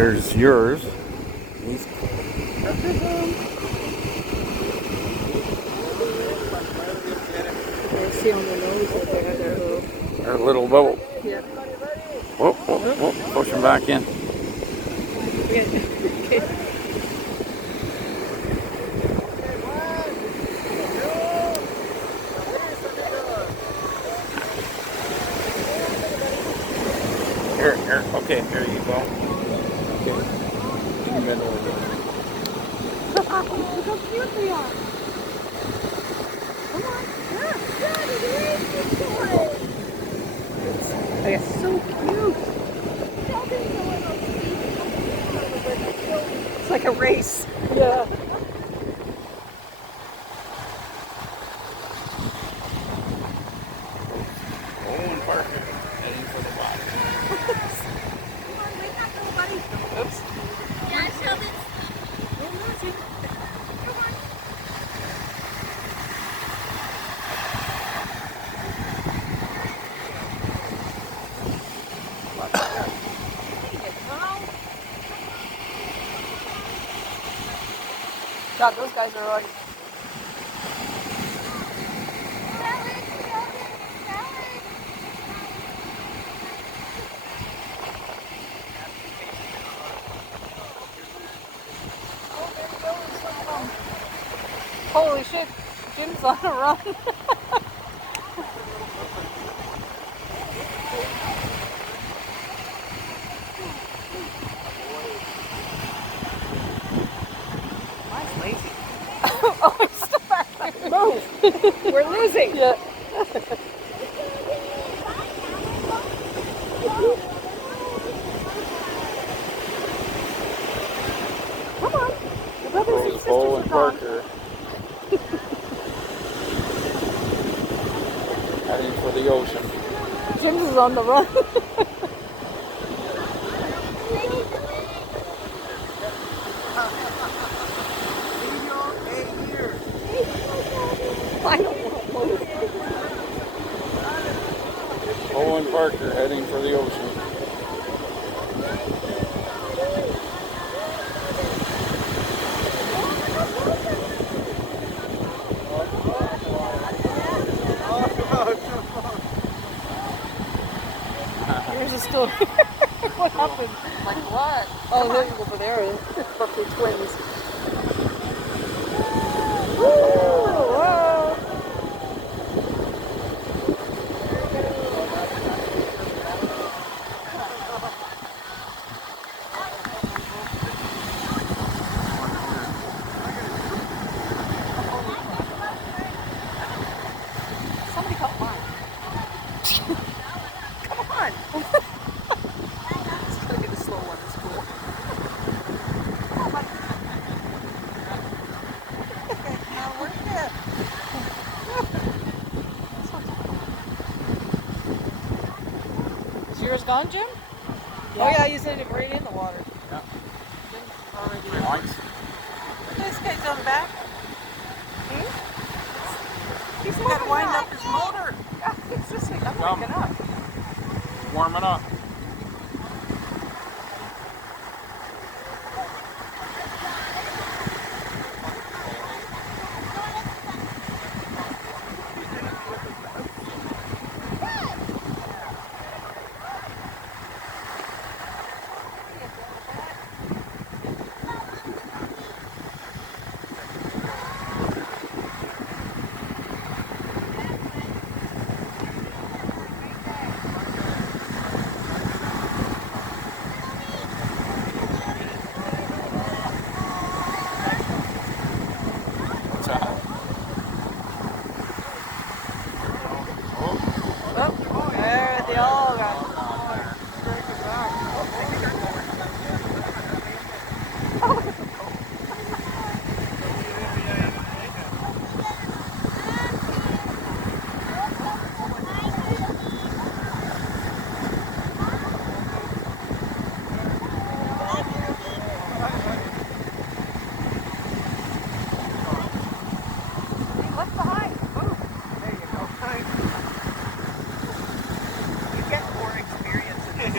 There's yours. He's See on the nose that they have their little boat. yeah. Whoop, whoop, whoop. Push him back in. Here, here. Okay, there you go. Okay. In the middle of it. Look how cute they are. Come on. It's so cute. It's like a race. Yeah. Owen Parker heading for the bottom. Come on, wake up, little buddy. Oops. Yeah, I felt it. You're losing. Come on. God, those guys are already. Holy shit, Jim's on a run. Mine's lazy. Oh, he's still back here. Move. We're losing. Yeah. Come on. Your brothers and sisters Owen are gone. Parker heading for the ocean. Jim's is on the run. I don't want to move. Owen Parker heading for the ocean. Here's a story. What happened? Like what? Oh, they're over there. Buckley twins. Whoa. Somebody caught mine. Come on. It's gonna be the slow one. It's cool. Come on, buddy. Is yours gone, Jim? Yeah. Oh yeah, you said it right in the water. Yeah. Already. Lights. This guy's on back. He's He's got to wind up his motor. Yeah, it's just like, I'm Come. waking up. Warming up. What's that? Oh, there they all got. Left behind. Move. There you go. You get more experience in this.